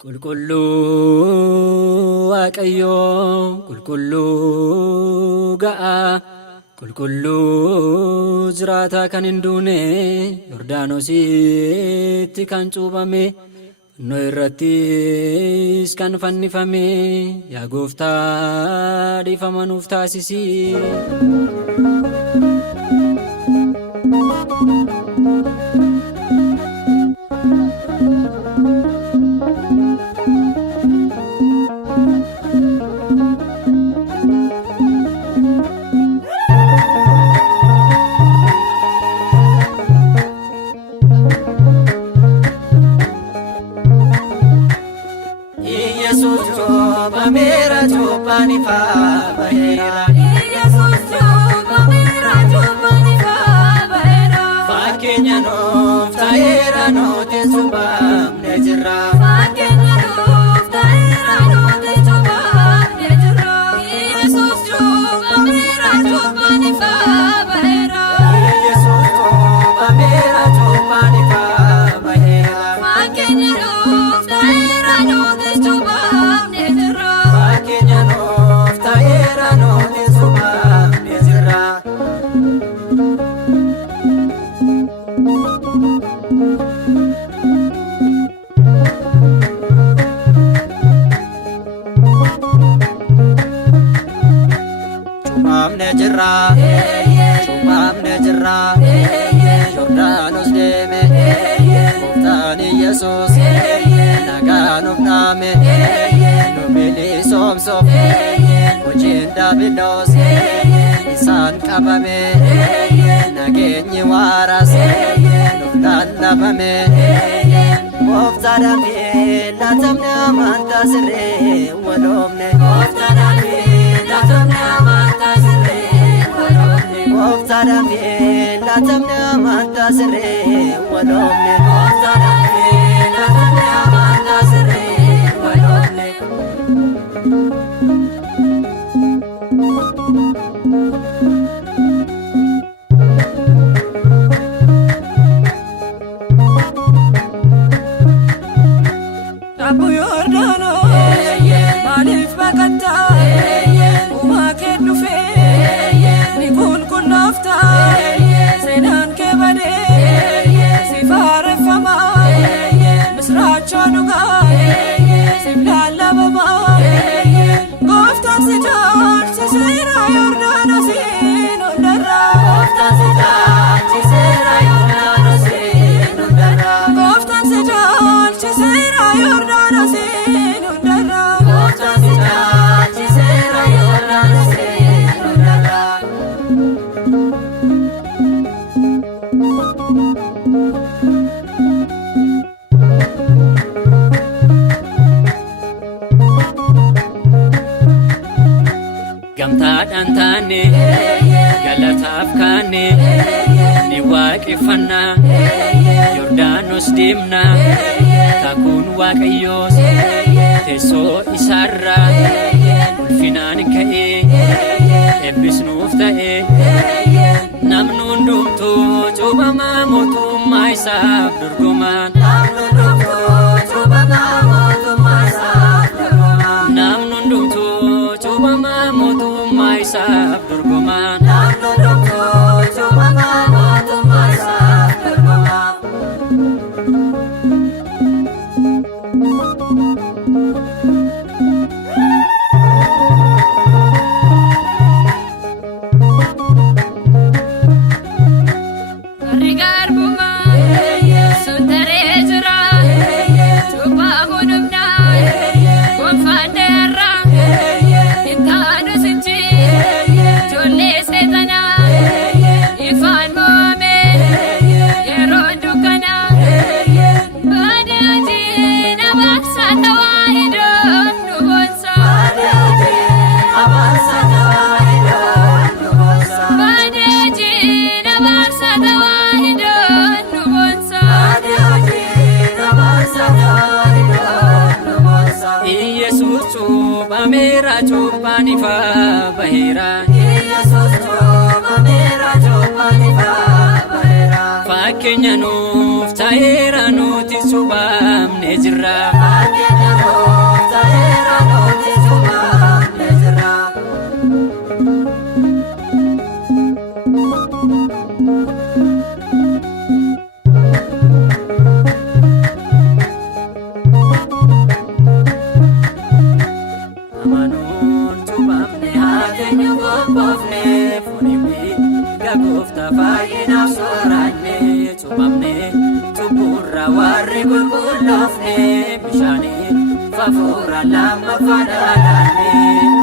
Qulqullu Waaqayyo qulqullu ga'a qulqullu jiraata kan hin duune Yordaanositti kan cuubame fannoo irrattis kan fannifame yaa Gooftaa dhiifama nuuf taasisi. Bamera chopani fa bahera Jesus bamera chopani fa bahera fakenya no taera no te subam nejra fakenya no taera no te subam nejra Jesus bamera chopani fa bahera Jesus bamera chopani fa bahera fakenya no taera no te subam Chubam nejra Yordanos deme Goftani Jesus Naganuf name Nubili somsof Ujin Davidos Isan kabame Nagenyi waras Nuftan labame Goftadami Latamne amanta sirre Walomne Goftadami Latamne amanta sirre Goftadami Latamne amanta sirre Walomne Goftadami Latamne amanta sirre Walomne Abu Yordano Malif Bakata Uma Kedufe Nikul Kunafta Senan Kebade Sifare Fama Misracha Nuga Simlala Baba Goftan Sijar Sisera Yordano Sin Undara Goftan Sijar Sisera Yordano Sin Undara Goftan Sijar Sisera Yordano Sin Undara Goftan Sijar Sisera Yordano Sin Undara Gamtaadhaan taane galataaf kaane ni waaqeffanna Yordaanos deemna kakuun Waaqayyoos teessoo isaarra ulfinaan ka'ee eebbis nuuf ta'e namni hundumtuu cuubamaa mootummaa isaaf dorgomaan namni hundumtuu cuubamaa mootummaa isaaf dorgomaan namni hundumtuu cuubamaa mootummaa isaaf dorgomaan namni hundumtuu cuubamaa mootummaa isaaf dorgomaan Yesus cuba mera cuba nifa bahira Yesus cuba fakkeenya nuuf ta'eera nuti cuuphamne jirra. Amanuun cuuphamne haa teenyu qophoofne fuudhimni gagooftaa fayyinaaf sooranne cuuphamne cubburra warri qulqulloofne bishaaniin fafuura lammaffaa dhaadhanne.